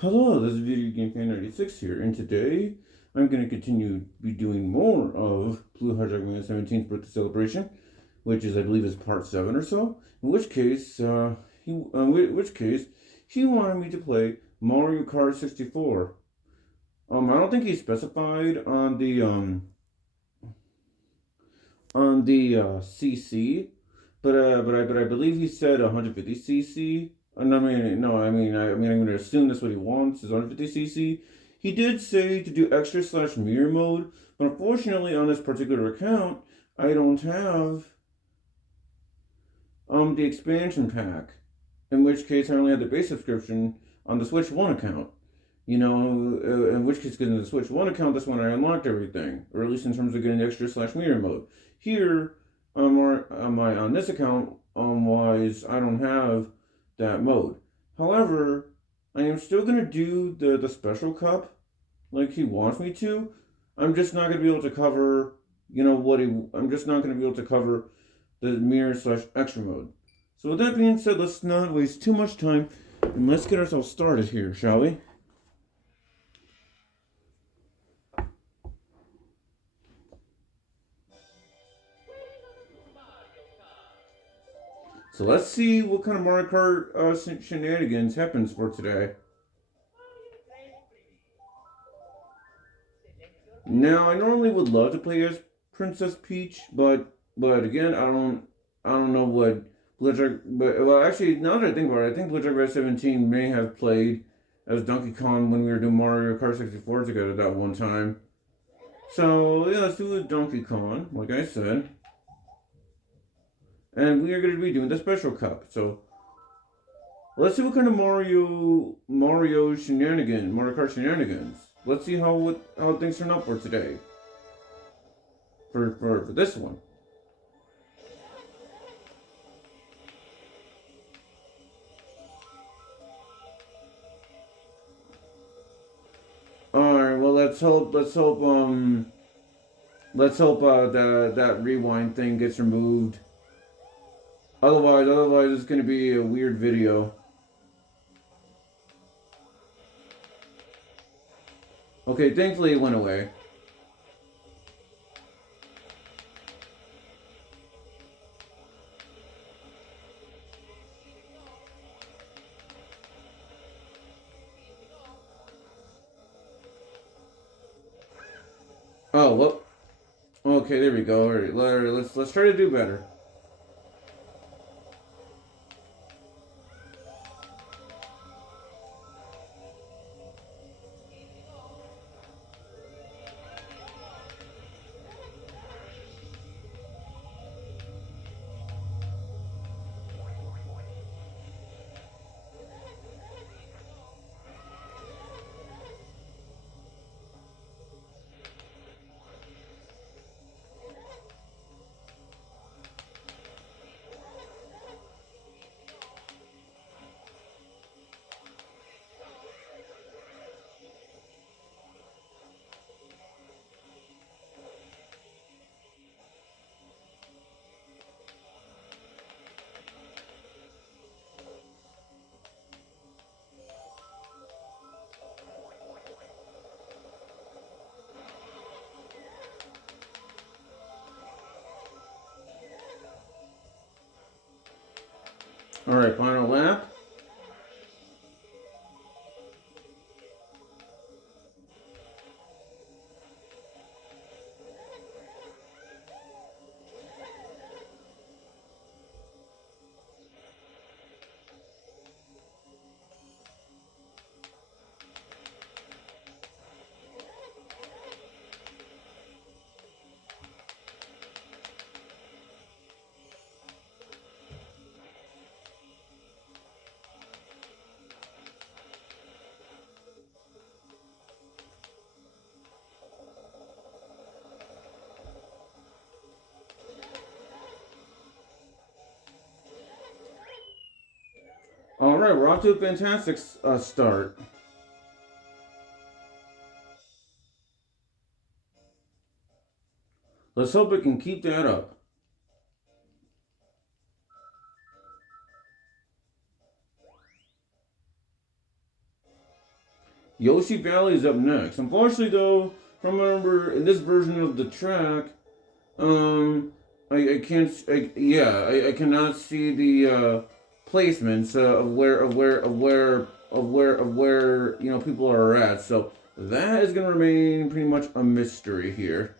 Hello, this is Video Game Fan 96 here, and today I'm going to continue be doing more of BlueHedgehogMan17's birthday celebration, which is, I believe, is part 7 or so. In which case, he wanted me to play Mario Kart 64. I don't think he specified on the CC, but I believe he said 150cc. I'm going to assume that's what he wants is 150cc. He did say to do extra slash mirror mode, but unfortunately on this particular account, I don't have the expansion pack. In which case, I only had the base subscription on the Switch One account. In which case, because in the Switch One account, that's when I unlocked everything, or at least in terms of getting extra slash mirror mode. Here, on this account, wise, I don't have that mode. However, I am still gonna do the special cup like he wants me to. I'm just not gonna be able to cover, I'm just not gonna be able to cover the mirror slash extra mode. So with that being said, let's not waste too much time and let's get ourselves started here, shall we? So let's see what kind of Mario Kart shenanigans happens for today. Now, I normally would love to play as Princess Peach, but again, I don't know what Blizzard. But well, actually, now that I think about it, I think Blizzard 17 may have played as Donkey Kong when we were doing Mario Kart 64 together that one time. So yeah, let's do Donkey Kong, like I said, and we are going to be doing the special cup. So let's see what kind of Mario Kart shenanigans. Let's see how things turn out for today. For this one. Alright, well let's hope that rewind thing gets removed. Otherwise it's gonna be a weird video. Okay, thankfully it went away. Oh, well. Okay, there we go. All right, let's try to do better. All right, final lap. All right, we're off to a fantastic start. Let's hope it can keep that up. Yoshi Valley is up next. Unfortunately, though, from what I remember in this version of the track, I can't. I cannot see the placements of where people are at. So that is gonna remain pretty much a mystery here.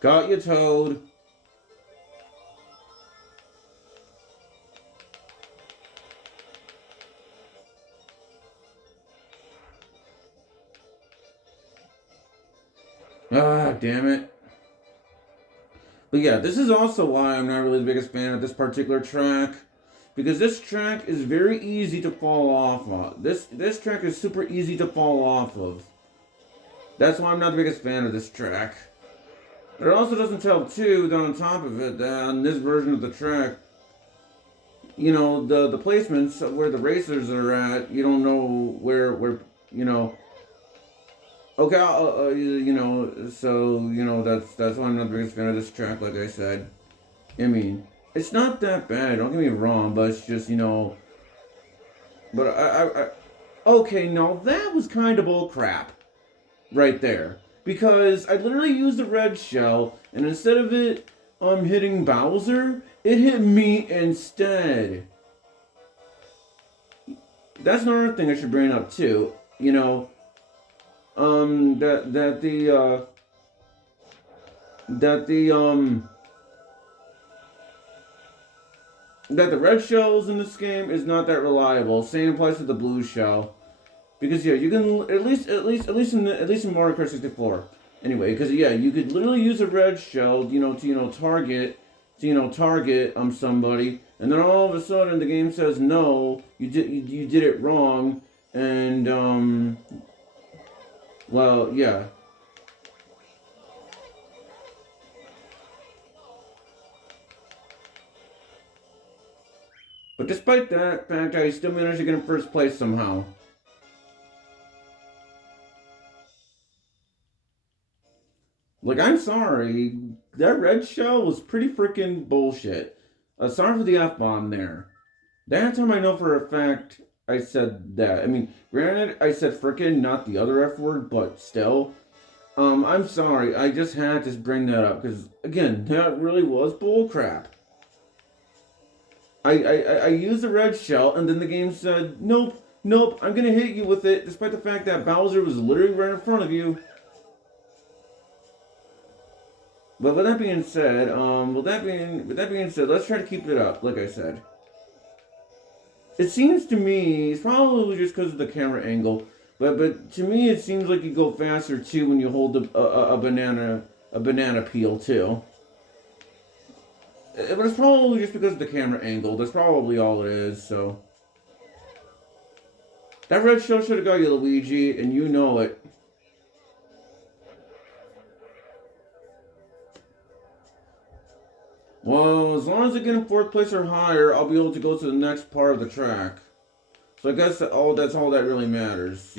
Got you, Toad. Ah, damn it. But yeah, this is also why I'm not really the biggest fan of this particular track. Because this track is very easy to fall off of. This track is super easy to fall off of. That's why I'm not the biggest fan of this track. It also doesn't tell too that on top of it that on this version of the track, the placements of where the racers are at, you don't know where you know. Okay, that's why I'm not the biggest fan of this track. Like I said, I mean, it's not that bad. Don't get me wrong, but it's just But okay, now that was kind of bull crap right there. Because I literally used the red shell, and instead of it hitting Bowser, it hit me instead. That's another thing I should bring up too. That that the red shells in this game is not that reliable. Same applies to the blue shell. Because yeah, you can at least in Mario Kart 64. Anyway, because yeah, you could literally use a red shell, to target somebody, and then all of a sudden the game says no, you did it wrong, and well, yeah. But despite that fact, I still managed to get in first place somehow. Like, I'm sorry, that red shell was pretty freaking bullshit. Sorry for the F bomb there. That time I know for a fact I said that. I mean, granted, I said frickin', not the other F word, but still. I'm sorry, I just had to bring that up, because, again, that really was bullcrap. I used the red shell, and then the game said, nope, nope, I'm gonna hit you with it, despite the fact that Bowser was literally right in front of you. But with that being said, with that being said, let's try to keep it up. Like I said, it seems to me it's probably just because of the camera angle, but to me it seems like you go faster too when you hold a banana peel too. But it's probably just because of the camera angle. That's probably all it is. So that red shell should have got you, Luigi, and you know it. Well, as long as I get in fourth place or higher, I'll be able to go to the next part of the track. So I guess that's all that really matters.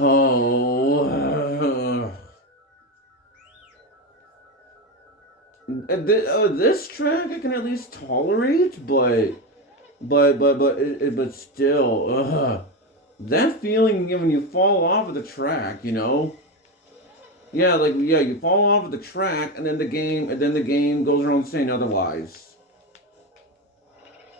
Oh. This track I can at least tolerate, but still, that feeling when you fall off of the track. Yeah, like yeah, you fall off of the track, and then the game goes around saying otherwise.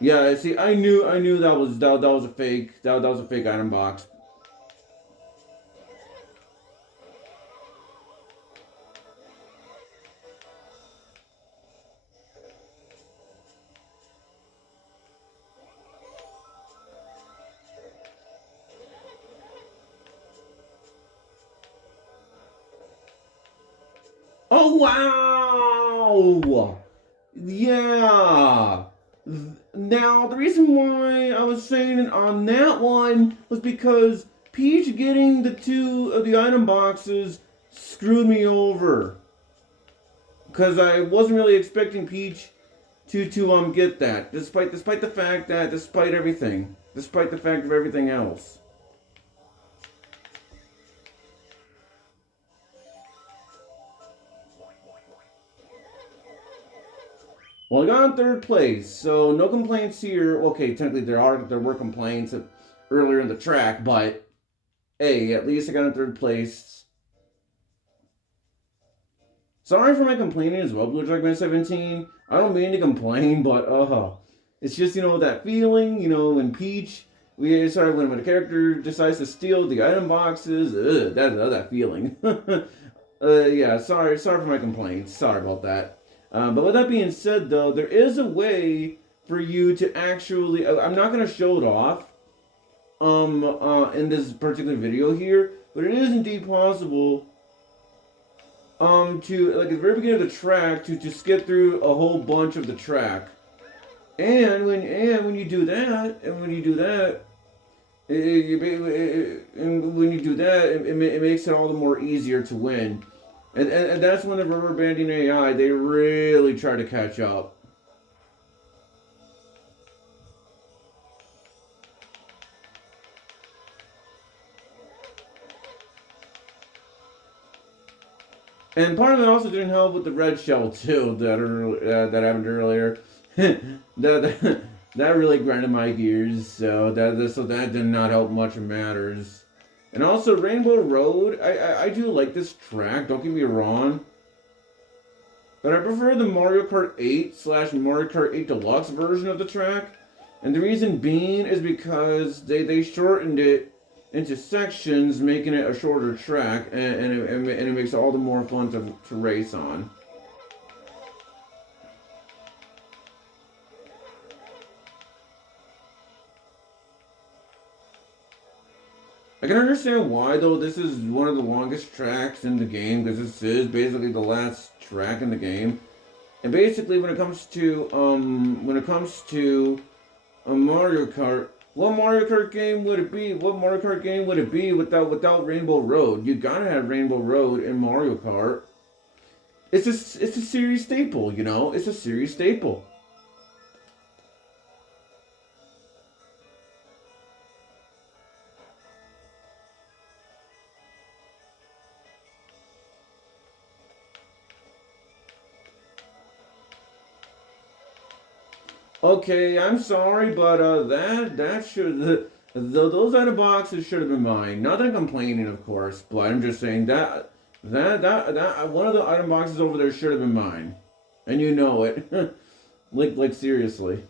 Yeah, see, I knew that was a fake that was a fake item box. Oh, wow! Yeah! Now, the reason why I was saying on that one was because Peach getting the two of the item boxes screwed me over. Because I wasn't really expecting Peach to get that, despite the fact that despite the fact of everything else. Well, I got in third place, so no complaints here. Okay, technically there were complaints earlier in the track, but hey, at least I got in third place. Sorry for my complaining as well, BlueHedgehogMan17. I don't mean to complain, but it's just that feeling, when Peach, when a character decides to steal the item boxes, that feeling. Yeah, sorry for my complaints. Sorry about that. But with that being said, though, there is a way for you to actually. I'm not gonna show it off, in this particular video here, but it is indeed possible, to like at the very beginning of the track to skip through a whole bunch of the track, and when you do that, it makes it all the more easier to win. And that's when the rubber banding AI, they really try to catch up. And part of it also didn't help with the red shell too that happened earlier. That really grinded my gears. So that did not help much in matters. And also Rainbow Road, I do like this track. Don't get me wrong. But I prefer the Mario Kart 8 / Mario Kart 8 Deluxe version of the track. And the reason being is because they shortened it into sections, making it a shorter track, and it makes it all the more fun to race on. I can understand why, though. This is one of the longest tracks in the game, because this is basically the last track in the game. And basically, when it comes to a Mario Kart, what Mario Kart game would it be? What Mario Kart game would it be without Rainbow Road? You gotta have Rainbow Road in Mario Kart. It's a series staple, It's a series staple. Okay, I'm sorry, but that should those item boxes should have been mine. Not that I'm complaining, of course, but I'm just saying that one of the item boxes over there should have been mine, and you know it. like seriously.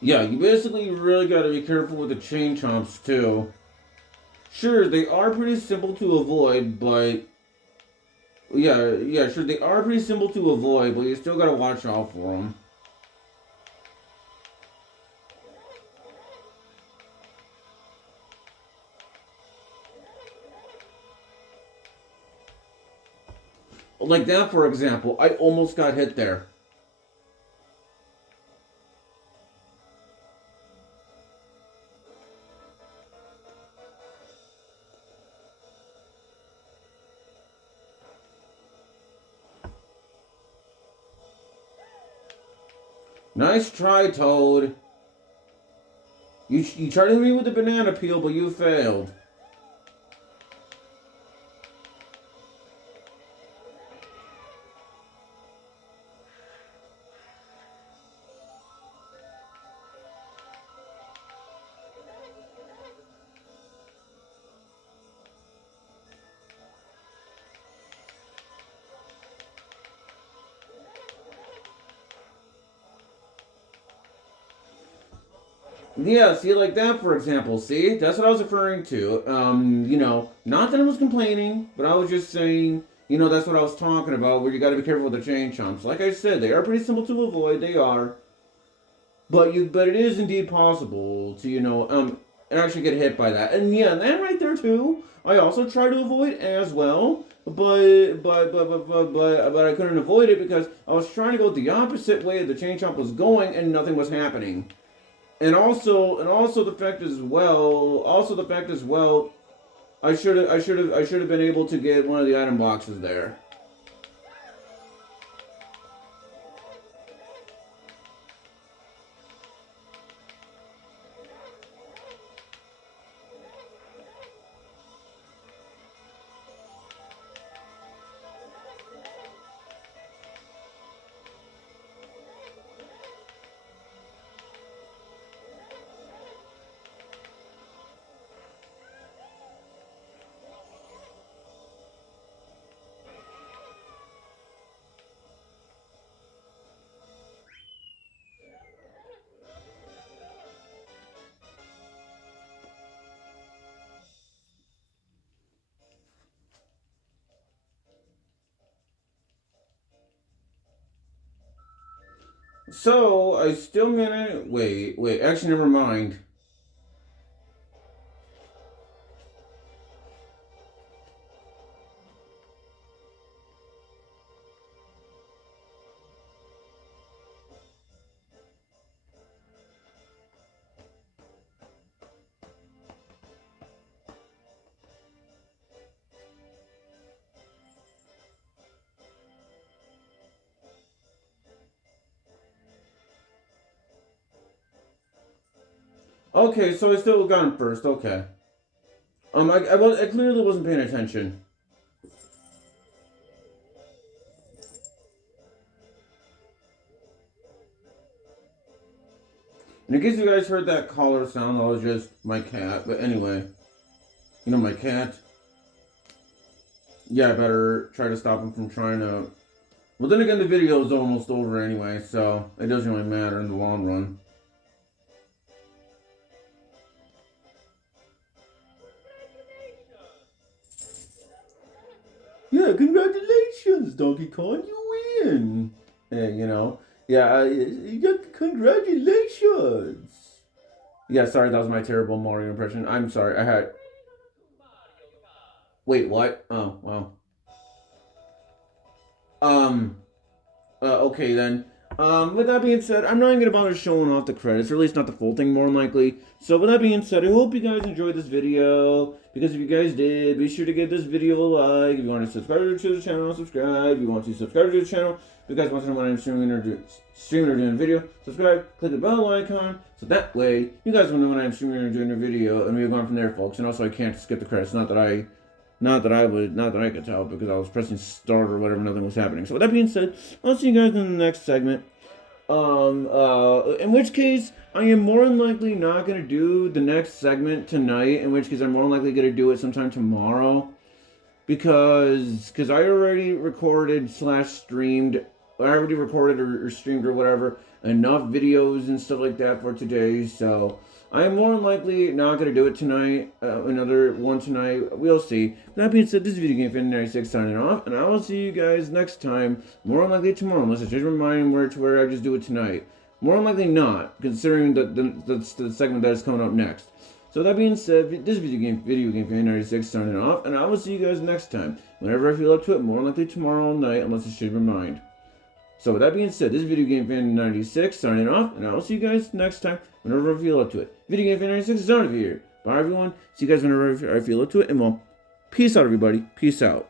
Yeah, you basically really got to be careful with the chain chomps too. Sure, they are pretty simple to avoid, but sure, they are pretty simple to avoid, but you still gotta watch out for them. Like that, for example, I almost got hit there. Nice try, Toad. You tried to hit me with the banana peel, but you failed. Yeah, see, like that, for example. See, that's what I was referring to. Not that I was complaining, but I was just saying, that's what I was talking about, where you got to be careful with the chain chomps. Like I said, they are pretty simple to avoid. They are, but it is indeed possible to, actually get hit by that. And yeah, that right there too. I also try to avoid as well, but I couldn't avoid it because I was trying to go the opposite way the chain chomp was going, and nothing was happening. And also the fact as well, I should have been able to get one of the item boxes there. So I still gonna wait. Actually, never mind. Okay, so I still got him first. Okay. I clearly wasn't paying attention. And in case you guys heard that collar sound, that was just my cat. But anyway, my cat. Yeah, I better try to stop him from trying to. Well, then again, the video is almost over anyway, so it doesn't really matter in the long run. Yeah, congratulations, Donkey Kong, you win. Yeah, you got congratulations. Yeah, sorry, that was my terrible Mario impression. I'm sorry, I had. Wait, what? Oh, well. Um, okay then. With that being said, I'm not even gonna bother showing off the credits, or at least not the full thing, more than likely. So with that being said, I hope you guys enjoyed this video. Because if you guys did, be sure to give this video a like. If you want to subscribe to the channel, subscribe. If you want to subscribe to the channel, if you guys want to know when I'm streaming or doing a video, subscribe, click the bell icon, so that way you guys will know when I'm streaming or doing a video, and we've gone from there, folks. And also, I can't skip the credits. Not that I could tell because I was pressing start or whatever, nothing was happening. So with that being said, I'll see you guys in the next segment. In which case, I am more than likely not gonna do the next segment tonight. In which case, I'm more than likely gonna do it sometime tomorrow, because I already recorded slash streamed. I already recorded or streamed or whatever enough videos and stuff like that for today. So I am more than likely not going to do it tonight. Another one tonight. We'll see. That being said, this is Video Game Fan 96 signing off, and I will see you guys next time. More than likely tomorrow, unless I change my mind where I just do it tonight. More than likely not, considering the segment that is coming up next. So that being said, this is Video Game Fan 96 signing off, and I will see you guys next time. Whenever I feel up to it, more than likely tomorrow night, unless I change my mind. So with that being said, this is Video Game Fan 96 signing off, and I will see you guys next time whenever I feel up to it. Video Game Fan 96 is out of here. Bye everyone. See you guys whenever I feel up to it, and well, peace out everybody. Peace out.